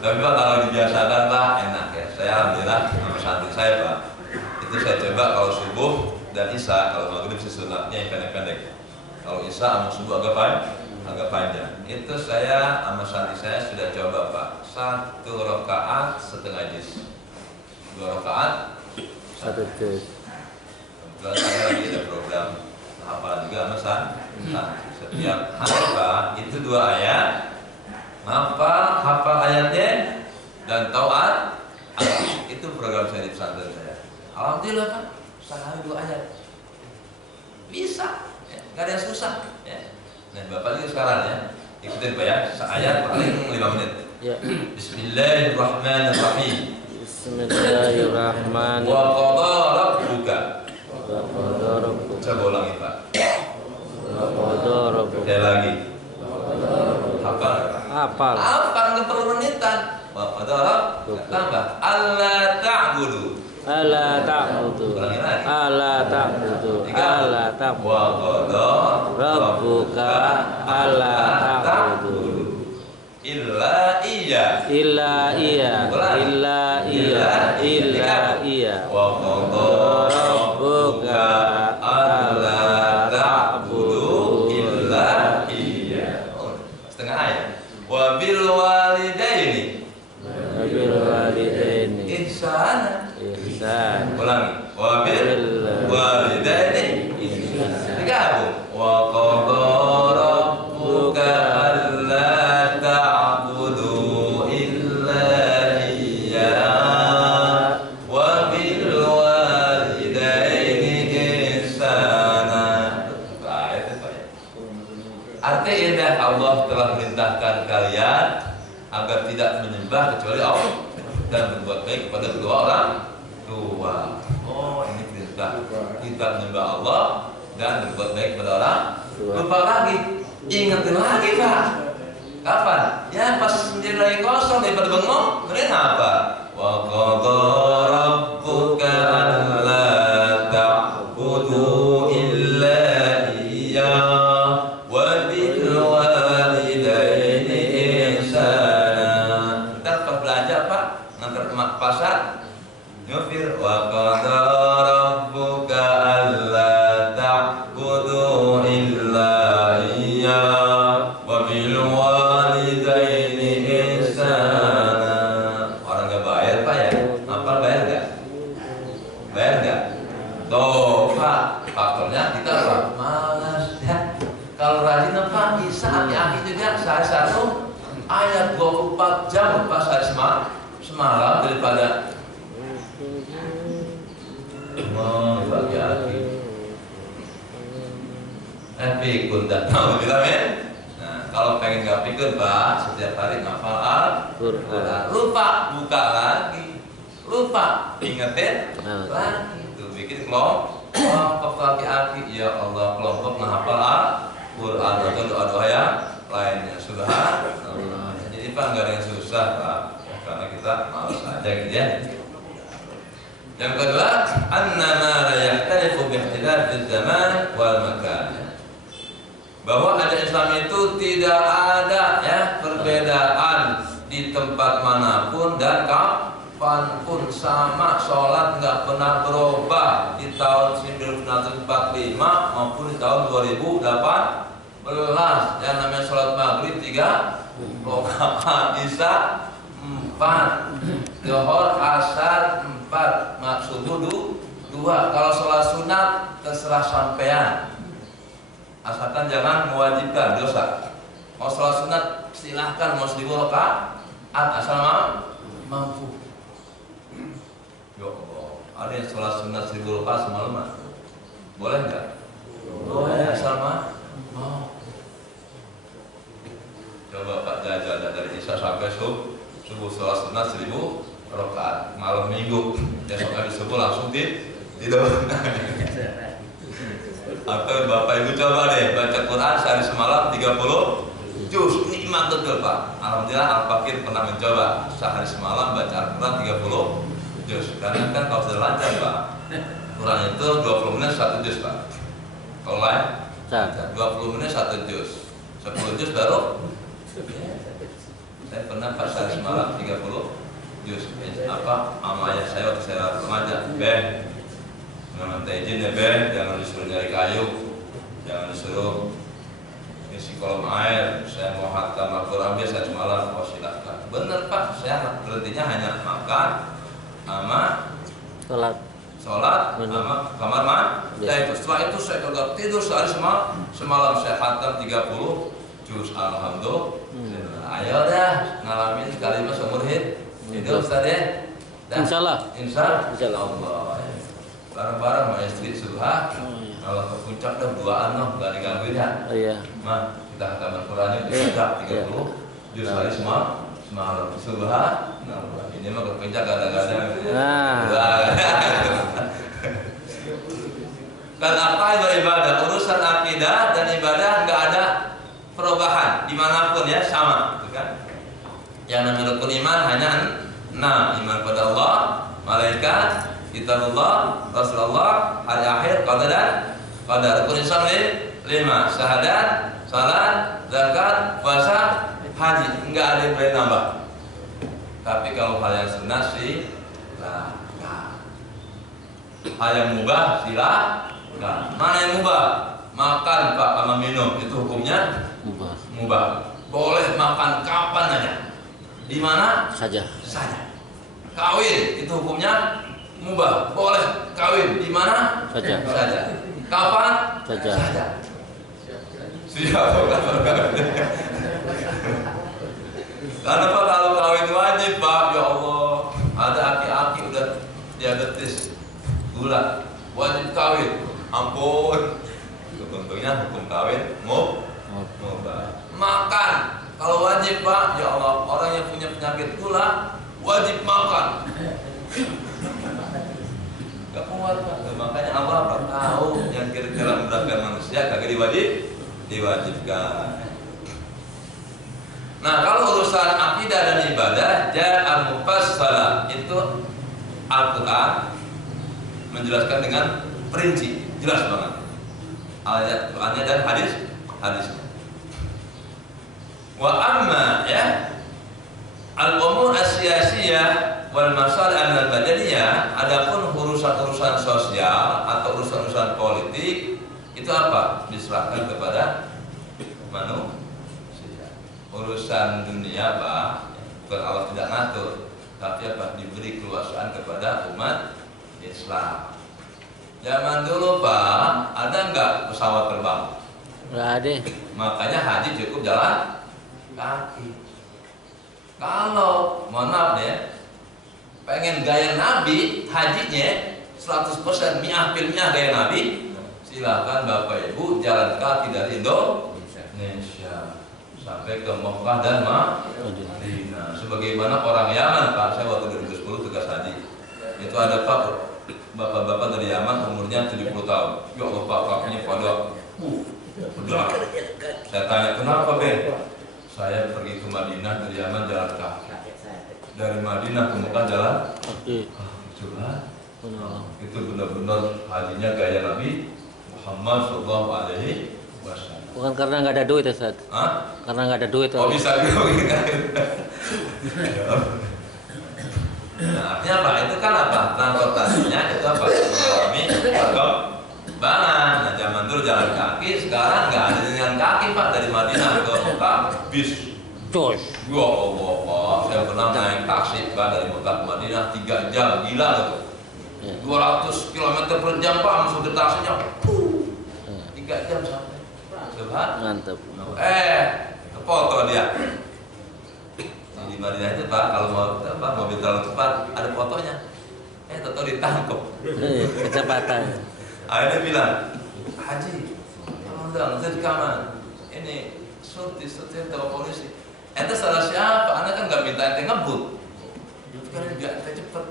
Tapi Pak kalau dibiasakan Pak enak ya. Saya alhamdulillah sama santri saya Pak. Itu saya coba kalau subuh dan isya, kalau maghrib sih sunatnya yang pendek-pendek. Kalau isya sama subuh agak panjang. Itu saya sama santri saya sudah coba Pak. 1 rakaat setengah juz, 2 rakaat 1 juz. Kebetulan saya lagi ada program hafalan juga sama santri. Setiap hari Pak itu 2 ayat, hafal ayatnya dan taat. Itu program saya di pesantren saya. Alhamdulillah Pak, sehari 2 ayat bisa, ya, nggak ada yang susah. Ya. Nah Bapak juga sekarang ya, ikutin Pak ya, seayat paling 5 menit. Ya. Bismillahirrahmanirrahim. Bismillahirrahmanirrahim. Wa qadha rabbuka. Wa qadha rabbuka. Coba ulangi Pak. Wa qadha rabbuka. Sekali lagi. Hafal. Hafal. Hafal nggak perlu menitan. Wa qadha rabbuka. Tambah. Alla ta'budu. Alla ta'budu. Ulangi lagi. Alla ta'budu. Alla ta'budu. Wa qadha Rabbuka alla ta'budu illa iya. illa iya illa iya illa iya Wa qadha rabbuka alla ta'budu ihsan. Ulangi. Wa bil walidaini digabung. Wa qadha rabbuka alla ta'budu illa iyyah wa bil walidaini ihsana. Artinya Allah telah merintahkan kalian agar tidak menyembah kecuali Allah dan berbuat baik kepada kedua orang tua. Oh, ini perintah kita menyembah Allah dan berbuat baik kepada orang. Lupa lagi, ingetin lagi Pak. Kapan? Ya pas sendiri lagi kosong daripada bengong. Kemudian apa? Wa qadha rabbuka alla ta'budu illa iyyah wa bil walidaini ihsana. Ntar pas belanja Pak, ngantar ke pasar, nyupir wa qadha rabbuka alla ta'budu illa iyyah wa bil walidaini ihsana. Orang gak bayar Pak ya? Apa bayar gak? Bayar gak? Tuh Pak, faktornya kita Pak malas ya. Kalau rajin Pak bisa aki-aki juga sehari satu ayat 24 jam pas hari semalam daripada bagi aki. Pikun dah tahu kita men. Nah, kalau pengen gak pikun Pak, setiap hari ngafal Al-Quran. Lupa buka lagi, lupa ingetin lagi. Tuh bikin kelompok laki-laki. Ya Allah, kelompok menghafal Al-Quran atau doa-doa yang lainnya. Subhanallah. Jadi Pak nggak ada yang susah Pak, karena kita malas aja gitu ya. Yang kedua, annama la yahtalifu bi ikhtilafiz zaman wal makan. Bahwa ada Islam itu tidak ada ya perbedaan di tempat manapun dan kapanpun, sama. Sholat nggak pernah berubah di tahun 1945 maupun di tahun 2018. Yang namanya sholat maghrib 3 rakaat, isya 4, zuhur asar 4, subuh 2. Kalau sholat sunat terserah sampean, asalkan jangan mewajibkan dosa. Mau sholat sunat silahkan, mau 1000 rakaat asal mampu. Ya Allah, ada yang sholat sunat 1000 rakaat semalaman, boleh nggak? Boleh asal mau. Coba Pak jajal dari isya sampai subuh sholat sunat 1000 rakaat malam minggu, besok habis subuh langsung tidur. Atau Bapak Ibu coba deh baca Quran sehari semalam 30 juz, nikmat betul Pak. Alhamdulillah Al-Fakir pernah mencoba sehari semalam baca Al-Quran 30 juz. Karena kan kalau sudah lancar Pak, Quran itu 20 menit 1 juz Pak. Kalau lain 20 menit 1 juz, 10 juz baru. Saya pernah Pak sehari semalam 30 juz. Apa amanya saya waktu saya remaja, minta izin ya jangan disuruh nyari kayu, jangan disuruh isi kolom air. Saya mau hatam Al-Quran biasa semalam. Oh silahkan. Bener Pak, saya berhentinya hanya makan sama sholat sama kamar mandi. Setelah itu saya kagak tidur sehari semalam saya hatam 30 juz. Alhamdulillah. Ayo dah ngalamin sekali mas umur hidup Ustaz ya. Insyaallah. Insyaallah. Bareng-bareng sama istri Subha. Kalau ke puncak dah duaan noh, gak digangguin ya. Iya. Mah kita hatam Al-Qurannya sudah 30 juz hari semalam. Subha. Ini mah ke puncak kadang-kadang. Kan apa beribadah, urusan akidah dan ibadah nggak ada perubahan dimanapun ya, sama, gitu kan? Yang namanya rukun iman hanya 6: iman pada Allah, malaikat, kitabullah, Rasulullah, hari akhir, qadar dan qadar. Rukun Islam 5: syahadat, salat, zakat, puasa, haji. Enggak ada yang boleh nambah. Tapi kalau hal yang sunnah silakan. Hal yang mubah silakan. Mana yang mubah? Makan Pak sama minum itu hukumnya mubah. Boleh makan kapan aja, di mana saja. Kawin itu hukumnya mubah, boleh kawin di mana Saja. Kapan Saja. Siapa kawin? Karena Pak kalau kawin wajib Pak, ya Allah, ada aki-aki udah diabetes gula, wajib kawin. Ampun. Untungnya hukum kawin mubah. Makan kalau wajib Pak, ya Allah, orang yang punya penyakit gula wajib makan. Gak kuat Pak. Makanya Allah Pak tahu yang kira-kira memberatkan manusia kagak diwajibkan. Nah, kalau urusan akidah dan ibadah, ja'a mufassala, itu Al-Qur'an menjelaskan dengan perinci, jelas banget. Ayat Qur'annya dan hadisnya. Wa amma ya al-umur as-siyasiyah wal masalih al-badaniyah, adapun urusan-urusan sosial atau urusan-urusan politik itu apa? Diserahkan kepada manusia. Urusan dunia Pak, bukan Allah tidak ngatur, tapi apa? Diberi kekuasaan kepada umat Islam. Zaman dulu Pak, ada nggak pesawat terbang? Nggak ada. Makanya haji cukup jalan kaki. Kalau mohon maaf ya, pengen gaya Nabi, hajinya 100% mi'ah gaya Nabi, silakan Bapak Ibu jalan kaki dari Indonesia sampai ke Mekah dan Madinah. Sebagaimana orang Yaman Pak, saya waktu 2010 tugas haji, itu ada Pak bapak-bapak dari Yaman umurnya 70 tahun. Ya Allah Pak, kakinya pada udah. Saya tanya kenapa Ben? Saya pergi ke Madinah dari Yaman jalan kaki. Dari Madinah ke Mekah jalan kaki. Itu benar-benar hajinya gaya Nabi Muhammad SAW. Bukan karena nggak ada duit ya Ustaz? Karena nggak ada duit. Oh bisa gitu. Nah, artinya apa? Itu kan apa? Transportasinya itu apa? Mengalami perkembangan. Nah, zaman dulu jalan kaki, sekarang nggak ada jalan kaki Pak, dari Madinah ke Mekah bis. Ya Allah Pak, saya pernah naik taksi Pak dari Mekah ke Madinah 3 jam, gila tuh. 200 km per jam Pak, masuk ke taksinya. 3 jam sampai. Mantap. Foto dia. Di Madinah itu Pak, kalau mau mobil terlalu cepat ada fotonya. Tahu ditangkap. Kecepatan. Akhirnya bilang, Haji, tolong dong, saya rekaman. Ini surti tahu polisi. Ente salah siapa? Anda kan nggak minta ente ngebut. Kan ente cepet.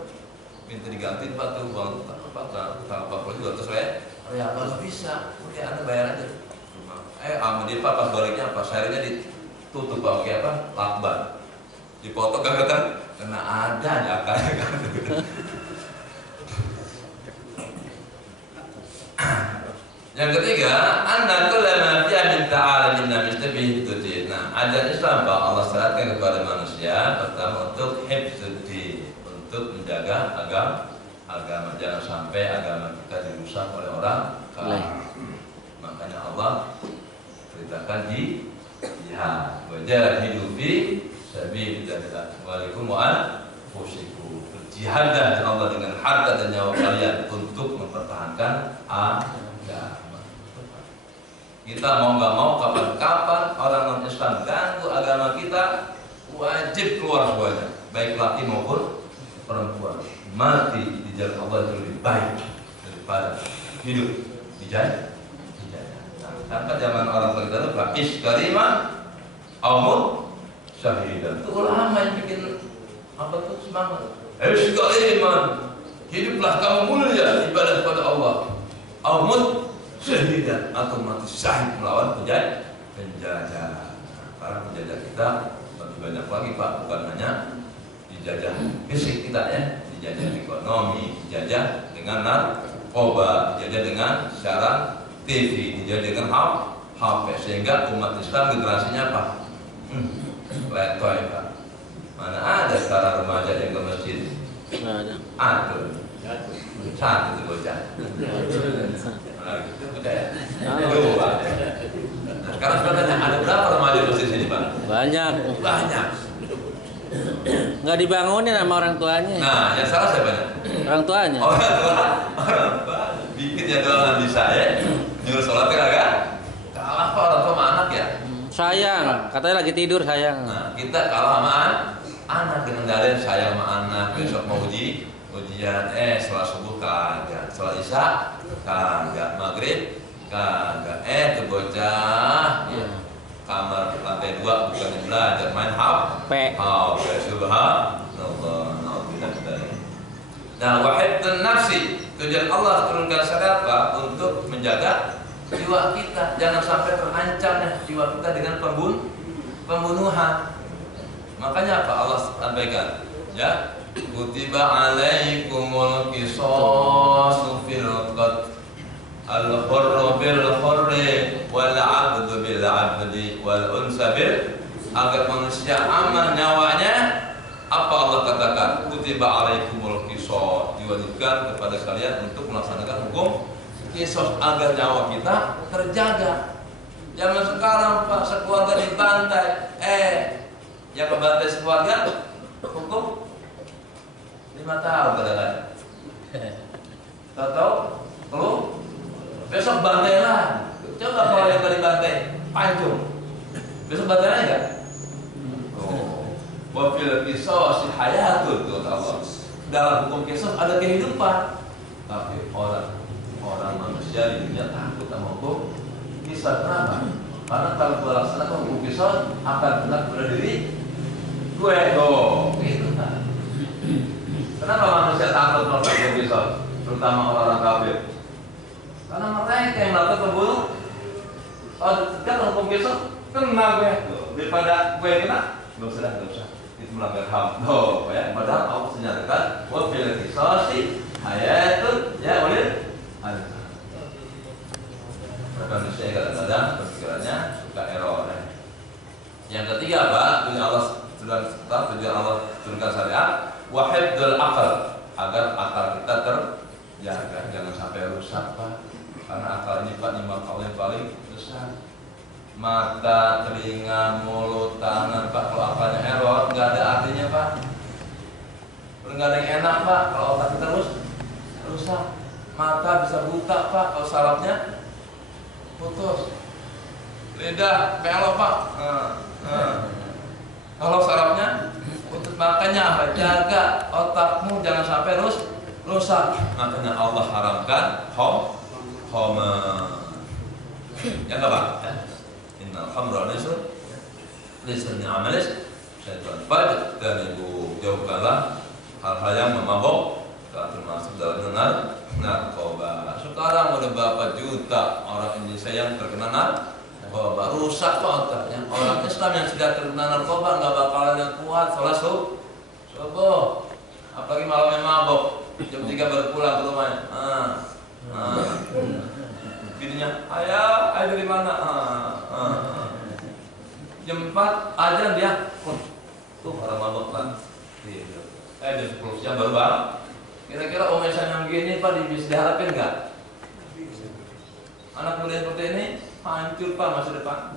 Minta digantiin Pak tuh uang Pak polisi 200 ribu. Ya kalau bisa, udah Anda bayar aja. Sama dia Pak pas baliknya apa? Sayurnya ditutup pakai apa? Lakban. Dipotong kan kena ada ya kan. Yang ketiga, anna kullama fiha min ta'ala minna mistabih tuti. Nah, ajaran Islam Pak Allah syaratkan kepada manusia pertama untuk hifdzuddin, untuk menjaga agama. Jangan sampai agama kita dirusak oleh orang kafir. Makanya Allah ceritakan jihad. Wajahidu fi sabilillah walakum wa anfusikum. Berjihadlah Allah dengan harta dan nyawa kalian untuk mempertahankan agama. Kita mau nggak mau kapan-kapan orang non-Islam ganggu agama kita, wajib keluar semuanya, baik laki maupun perempuan. Mati di jalan Allah itu lebih baik daripada hidup di jalan. Sampai zaman orang tua kita itu praktis karimah, aumut syahidah. Itu ulama yang bikin apa tuh semangat. Karimah, hiduplah kamu mulia ibadah kepada Allah. Aumut syahidah, atau mati syahid melawan penjajah. Para penjajah kita lebih banyak lagi Pak, bukan hanya dijajah fisik kita ya, dijajah ekonomi, dijajah dengan narkoba, dijajah dengan syarat TV, dijadikan HP, sehingga umat Islam generasinya apa? Letoy Pak. Mana ada sekarang remaja yang ke masjid? Aduh, satu itu bocah. Itu bocah ya? Dua. Sekarang sebenarnya ada berapa remaja di masjid sini Pak? Banyak. Banyak. Nggak dibangunin sama orang tuanya. Nah, yang salah siapa? Orang tuanya. Orang tua. Bikinnya doang bisa ya. Nyuruh sholat kagak. Kalah pak orang tua sama anak ya. Sayang, katanya lagi tidur sayang. Nah, kita kalah sama anak dengan dalil sayang sama anak. Besok mau ujian, sholat subuh kagak, sholat isya kagak, maghrib kagak. Tuh bocah, ya. Kamar lantai 2 bukan belajar, main HP. Subhanallah. Nah, wahidun nafsi, tujuan Allah turunkan syariat Pak untuk menjaga jiwa kita, jangan sampai terancam jiwa kita dengan pembunuhan. Makanya apa Allah sampaikan? Ya, kutiba alaikumul qisasu fil qatl, al-hurru bil hurri wal 'abdu bil 'abdi wal unsa bil, agar manusia aman nyawanya. Apa Allah katakan? Kutiba alaikumul qisas, diwajibkan kepada kalian untuk melaksanakan hukum qisas agar nyawa kita terjaga. Zaman sekarang Pak, sekeluarga dibantai, yang membantai sekeluarga hukum 5 tahun kadang-kadang. Tahu? Kalau besok bantai lah. Coba kalau yang tadi bantai, pancung. Besok bantai lagi enggak? Wa fil qisas hayatun, kata Allah. Dalam hukum qisas ada kehidupan. Tapi orang manusia di dunia takut sama hukum qisas. Kenapa? Karena kalau gue laksanakan hukum qisas akan benar pada diri gue. Gitu kan. Kenapa manusia takut melakukan hukum qisas? Terutama orang-orang kafir. Karena mereka yang melakukan pembunuh. Kan hukum qisas kena gue. Daripada gue yang kena, gak usah. Itu melanggar HAM. Ya. Padahal Allah menyatakan wa fil qisasi hayatun ya ulil albab. Manusia kadang-kadang berpikirannya suka error. Yang ketiga Pak, tujuan Allah turunkan syariat wahidul akal, agar akal kita terjaga, jangan sampai rusak Pak. Karena akal ini Pak yang paling besar. Mata, telinga, mulut, tangan Pak, kalau akalnya error nggak ada artinya Pak. Nggak ada yang enak Pak kalau otak kita terus rusak. Mata bisa buta Pak kalau sarafnya putus. Lidah belok Pak kalau sarafnya putus. Makanya apa? Jaga otakmu jangan sampai rusak. Makanya Allah haramkan ya enggak Pak? Innal khamra lisan amalis syaitan. Dan ibu jauhkanlah hal-hal yang memabuk, termasuk dalam narkoba. Sekarang udah berapa juta orang Indonesia yang terkena narkoba, rusak otaknya. Orang Islam yang sudah terkena narkoba nggak bakalan yang kuat sholat subuh, apalagi malamnya mabok, jam 3 baru pulang ke rumahnya. Bininya, ayah dari mana? Jam 4 aja dia, tuh orang mabok lah. Jam 10 jam baru bang. Kira-kira omesan yang gini Pak bisa diharapin nggak? Anak muda seperti ini hancur Pak masa depan.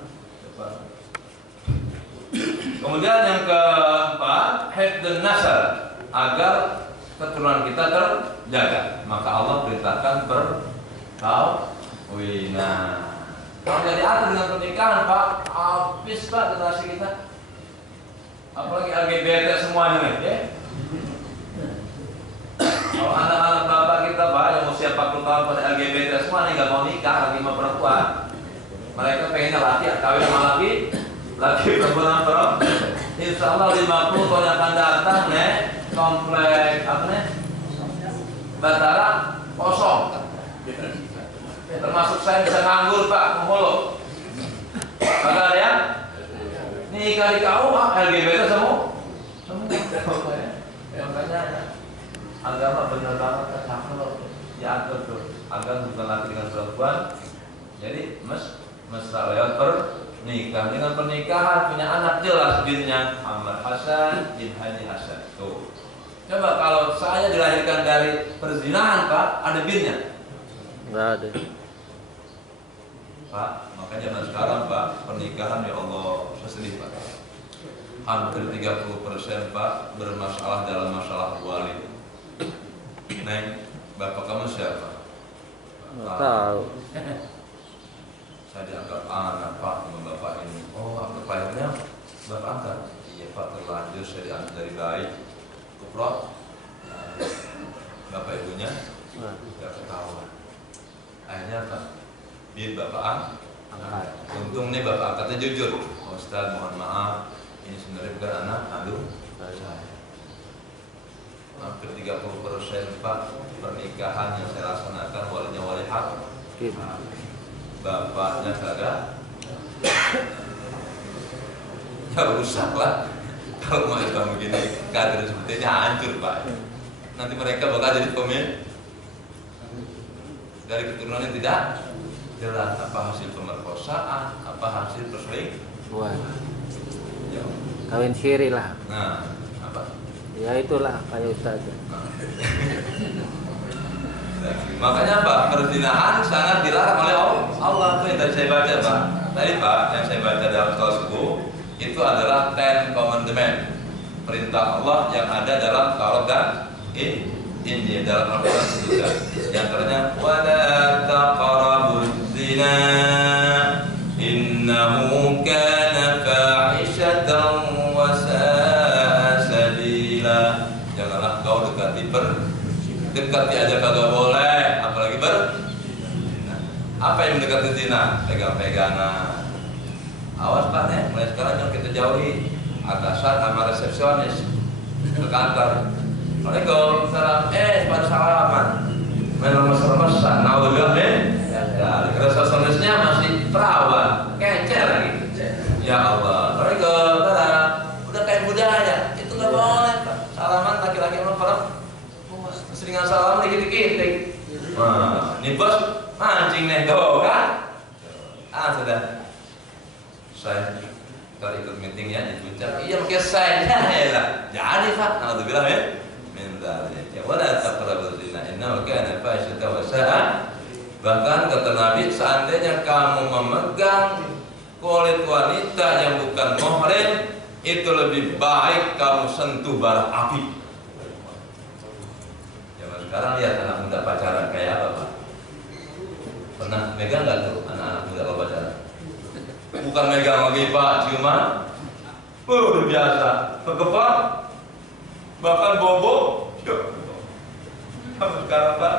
Kemudian yang keempat, hifdzun nasal, agar keturunan kita terjaga. Maka Allah perintahkan perkawinan. Kalau nggak diatur dengan pernikahan Pak, habis Pak generasi kita. Apalagi LGBT semuanya nih, ya. Kalau anak-anak bapak kita Pak yang usia 40 tahun pada LGBT semua nih nggak mau nikah lagi sama perempuan. Mereka pengennya laki kawin sama laki perempuan perempuan. Insya Allah 50 tahun yang akan datang nih komplek apa nih Batara kosong. Termasuk saya bisa nganggur Pak menghulu. Kagak ada yang nikah di KUA LGBT semua. Makanya agama benar banget tercakup diatur tuh agar bukan laki dengan perempuan. Jadi mesra lewat pernikahan. Dengan pernikahan punya anak jelas binnya Ahmad Hasan bin Haji Hasan. Tuh. Coba kalau saya dilahirkan dari perzinahan Pak, ada binnya? Nggak ada. Pak, makanya zaman sekarang Pak pernikahan ya Allah sedih Pak. Hampir 30% Pak bermasalah dalam masalah wali. Neng, bapak kamu siapa? Nggak tahu. Saya dianggap anak Pak sama bapak ini. Oh, akte lahirnya bapak angkat. Iya Pak, terlanjur saya dianggap dari bayi. Kuprok. Bapak ibunya tidak ketahuan. Akhirnya apa? Biar bapak angkat. Untung nih bapak angkatnya jujur. Oh, Ustaz, mohon maaf, ini sebenarnya bukan anak kandung saya. Hampir 30% Pak pernikahan yang saya laksanakan walinya wali hak. Bapaknya kagak. Ya rusak lah. Kalau mau Islam begini, kader seperti ini hancur Pak. Nanti mereka bakal jadi pemimpin dari keturunan yang tidak jelas, apa hasil pemerkosaan, apa hasil perselingkuhan. Ya. Kawin siri lah. Nah, apa? Ya itulah kayak Ustaz. Nah. Makanya Pak, perzinahan sangat dilarang oleh Allah. Itu yang tadi saya baca Pak. Tadi Pak, yang saya baca dalam Surah Subuh itu adalah Ten Commandment, perintah Allah yang ada dalam Taurat dan Injil, dalam Al-Quran juga. Yang antaranya wala taqrabuz zina innahu kana fahishatan wa sa'a sabila. Janganlah kau dekati aja kagak boleh, apalagi apa yang mendekati zina? Pegang-pegangan. Awas Pak nih, mulai sekarang yang kita jauhi atasan sama resepsionis ke kantor. Assalamualaikum, salam. Pada salaman. Memang mesra-mesra. Naudzubillah min. Ya, resepsionisnya masih perawat, kecil lagi. Ya Allah. Assalamualaikum, salam. Udah kayak budaya. Itu nggak boleh Pak. Salaman laki-laki sama perempuan. Seringan salam dikit-dikit. Nah, ini bos mancing nih tuh kan? Sudah. Saya kalau ikut meetingnya di puncak, iya pakai saya ya lah. Jadi Pak, naudzubillah min dzalik. Ya wala taqrabuz zina innahu kana fahishatan wa sa'a. Bahkan kata Nabi, seandainya kamu memegang kulit wanita yang bukan muhrim, itu lebih baik kamu sentuh bara api. Zaman sekarang lihat anak muda pacaran kayak apa Pak? Pernah megang nggak tuh anak-anak muda kalau pacaran? Bukan megang lagi Pak, ciuman. Udah biasa, kekepak, bahkan bobo. Kamu sekarang Pak,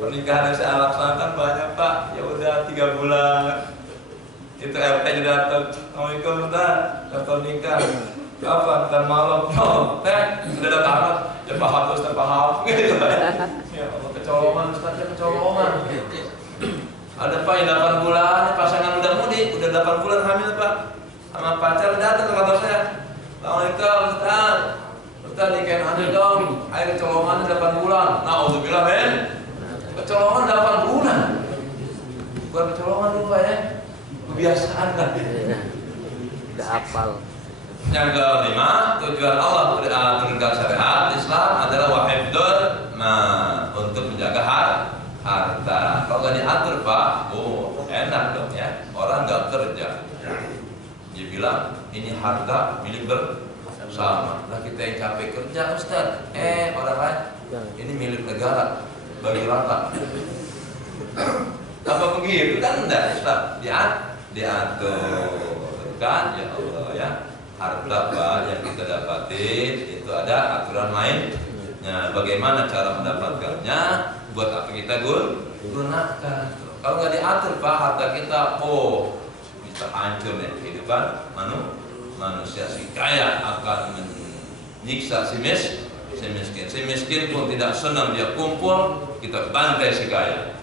pernikahan yang saya laksanakan banyak Pak. Ya udah 3 bulan. Itu RT datang, Assalamualaikum Ustaz, daftar nikah. Kapan? Ntar malam. Oh, sudah ada kamar. Ya paham Ustaz, paham. Gitu ya Allah, kecolongan Ustaz, kecolongan. Ada Pak yang 8 bulan, pasangan muda-mudi, udah 8 bulan hamil Pak. Sama pacar datang ke kantor saya. Assalamualaikum Ustaz. Ustaz nikahin aja dong. Air kecolongan 8 bulan. Naudzubillah men. Kecolongan 8 bulan. Bukan kecolongan dulu Pak ya. Kebiasaan kan. Udah hafal. Yang kelima, tujuan Allah menurunkan syariat Islam adalah wahibdul untuk menjaga harta. Kalau nggak diatur Pak, enak dong ya. Orang nggak kerja, dia bilang ini harta milik bersama. Lah kita yang capek kerja Ustaz, orang lain ini milik negara, bagi rata. Apa begitu kan enggak Islam diatur kan ya Allah ya. Harta Pak yang kita dapatin itu ada aturan main. Nah, bagaimana cara mendapatkannya? Buat apa kita gunakan? Kalau nggak diatur Pak, harta kita bisa hancur nih kehidupan manusia. Si kaya akan menyiksa si miskin. Si miskin pun tidak senang dia kumpul, kita bantai si kaya.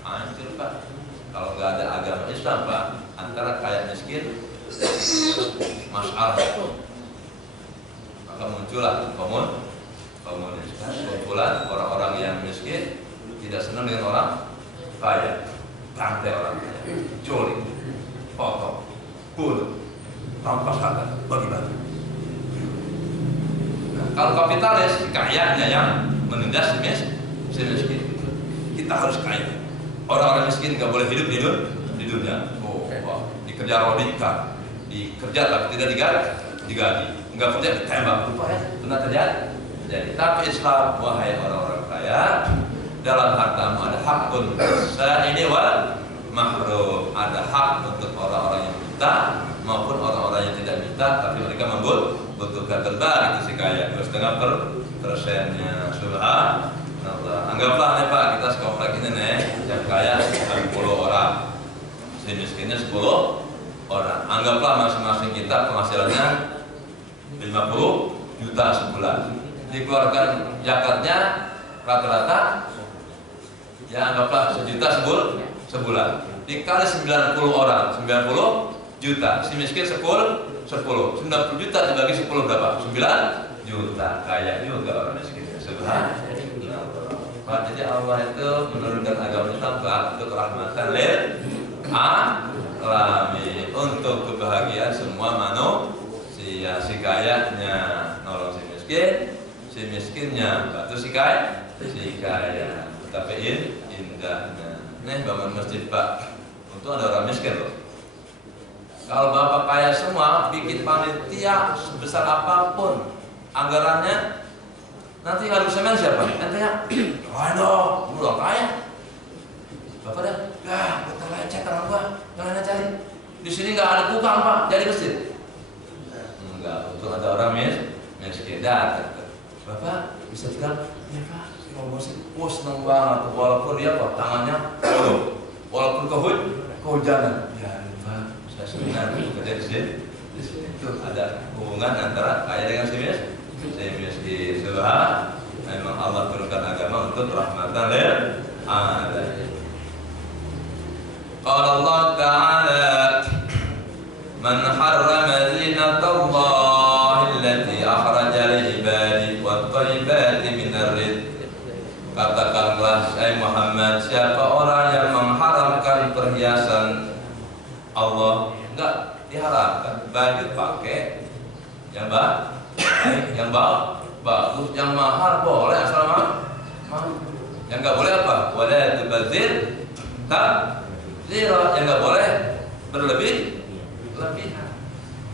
Hancur Pak. Kalau nggak ada agama Islam Pak, antara kaya miskin masalah. Maka muncullah komunis, kumpulan orang-orang yang miskin tidak senang dengan orang kaya, bantai orang kaya, curi, potong, bunuh, rampas harta, bagi-bagi. Nah, kalau kapitalis kayanya yang menindas si miskin. Kita harus kaya. Orang-orang miskin nggak boleh hidup di dunia. Dikerja dikerja tapi tidak digaji, nggak kerja ditembak. Lupa ya, pernah terjadi. Jadi tapi Islam, wahai orang-orang kaya, dalam hartamu ada hakun sa'ili wal mahrum, ada hak untuk orang-orang yang minta maupun orang-orang yang tidak minta tapi mereka membutuhkan. Berbagi itu si kaya 2,5%-nya. Subhanallah. Anggaplah nih Pak, kita sekomplek ini nih yang kaya 10 orang, si miskinnya 10 orang. Anggaplah masing-masing kita penghasilannya 50 juta sebulan. Dikeluarkan zakatnya rata-rata ya anggaplah 1 juta sebulan. Dikali 90 orang, 90 juta. Si miskin 10, 90 juta dibagi 10 berapa? 9 juta. Kaya juga orang miskin. Subhanallah. Jadi Allah itu menurunkan agama Islam untuk rahmatan lil alamin, untuk kebahagiaan semua manusia. Si kayanya nolong si miskin, si miskinnya bantu si kaya. Tapi indahnya. Nih bangun masjid Pak, untung ada orang miskin loh. Kalau bapak kaya semua, bikin panitia sebesar apapun anggarannya, nanti ngadu semen siapa? Ente ya? Kaya dong, lu kaya. Bapak dah, bentar lagi cek orang gua, jangan cari. Di sini nggak ada tukang Pak, jadi masjid. Enggak, untung ada orang miskin datang. Bapak bisa bilang, ya Pak, kalau masjid, seneng banget. Walaupun dia Pak tangannya walaupun kehujanan. Ya Pak, saya sebenarnya kerja di sini. Itu ada hubungan antara kaya dengan si miskin. Subhanallah. Memang Allah turunkan agama untuk rahmatan lil alamin. Qala Allah Ta'ala, man harrama zinatallahi allati akhraja li ibadi wat thayyibati minar rizq. Katakanlah saya Muhammad, siapa orang yang mengharamkan perhiasan Allah, enggak diharamkan, baju pakai yang baik, yang bagus, yang mahal boleh asal mahal. Yang enggak boleh apa? Wala tubadzir tabdzira, yang enggak boleh berlebihan.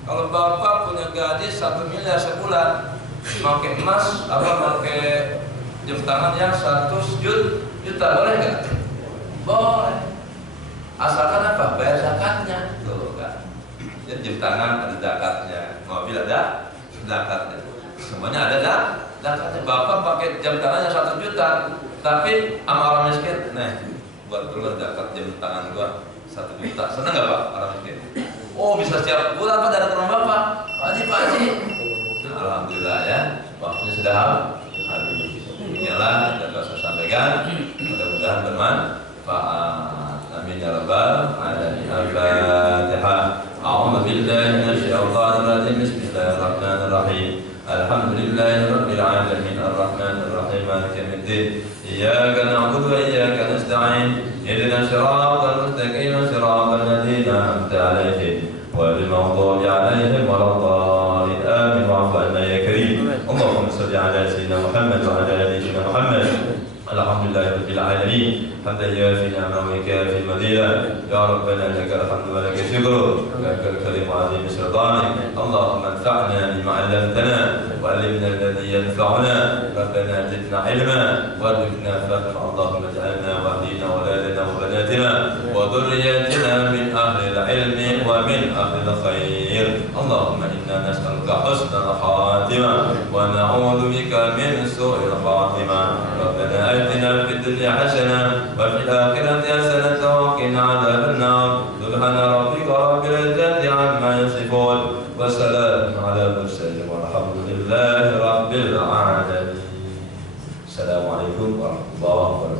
Kalau bapak punya gaji 1 miliar sebulan, pakai emas pakai jam tangan yang 100 juta, boleh nggak? Boleh. Asalkan apa? Bayar zakatnya. Tuh kan. Jadi jam tangan ada zakatnya, mobil ada zakatnya, semuanya ada zakatnya. Bapak pakai jam tangannya 1 juta, tapi sama orang miskin, buat dulu zakat jam tangan gua 1 juta. Senang nggak Pak orang miskin? Oh bisa setiap bulan Pak dari rumah Bapak. Pak Haji. Alhamdulillah ya, waktunya sudah habis. Inilah yang dapat saya sampaikan, mudah-mudahan bermanfaat. Amin ya rabbal alamin. Al-Fatihah. A'udzu billahi minasyaitonir rajim. Bismillahirrahmanirrahim. Alhamdulillahi rabbil alamin. Arrahmanir rahim. Maliki yaumiddin. Iyyaka na'budu wa iyyaka nasta'in. Ihdinas siratal mustaqim. Siratal ladzina an'amta 'alaihim ghairil maghdubi 'alaihim waladdallin. Amin. Wa'fu 'anna ya karim. Allahumma shalli 'ala sayyidina Muhammad wa 'ala ali sayyidina Muhammad. Alhamdulillahi rabbil alamin. Hamdan yuwafi ni'amahu wa yukafi madhidah. Ya Rabbana lakal hamdu wa lakal syukru. Lakal karimu 'azim sultanik. Allahumma anfa'na bima 'allamtana wa 'allimna alladhi yanfa'una. Rabbana zidna 'ilma warzuqna fahma. Allahumma ij'alna wa ahlina wa auladana wa banatina wa dhurriyyatina min ahli al-'ilmi wa min ahli al-khair. Allahumma inna nas'aluka husnal khatimah wa na'udzu bika min su'il khatimah. Rabbana atina fid dunya hasanah wa fil akhirati hasanah wa qina adzabannar. Subhana rabbika rabbil izzati amma yasifun wa salamun ala mursalin walhamdulillahi rabbil alamin. Assalamualaikum warahmatullahi wabarakatuh.